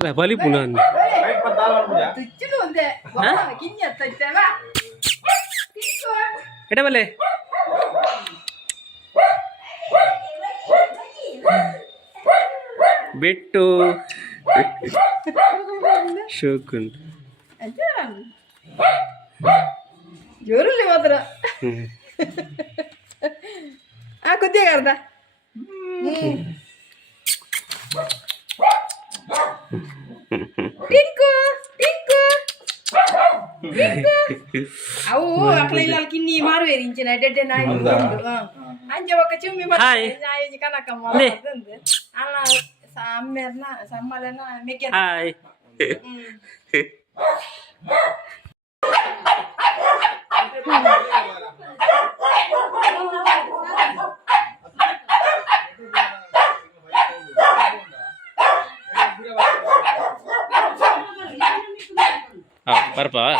balik punan. Ada balik. Beto. Shukun. Juru lewat dah. Aku dia kerja. Tinku, tinku, tinku. Aku ilal kini maru erinci na dede na ini. Anja wak cumi maru. Hai. Ayo jika nak kamu. Ala samerna, samalena mekian. Hai. Ah, parpa.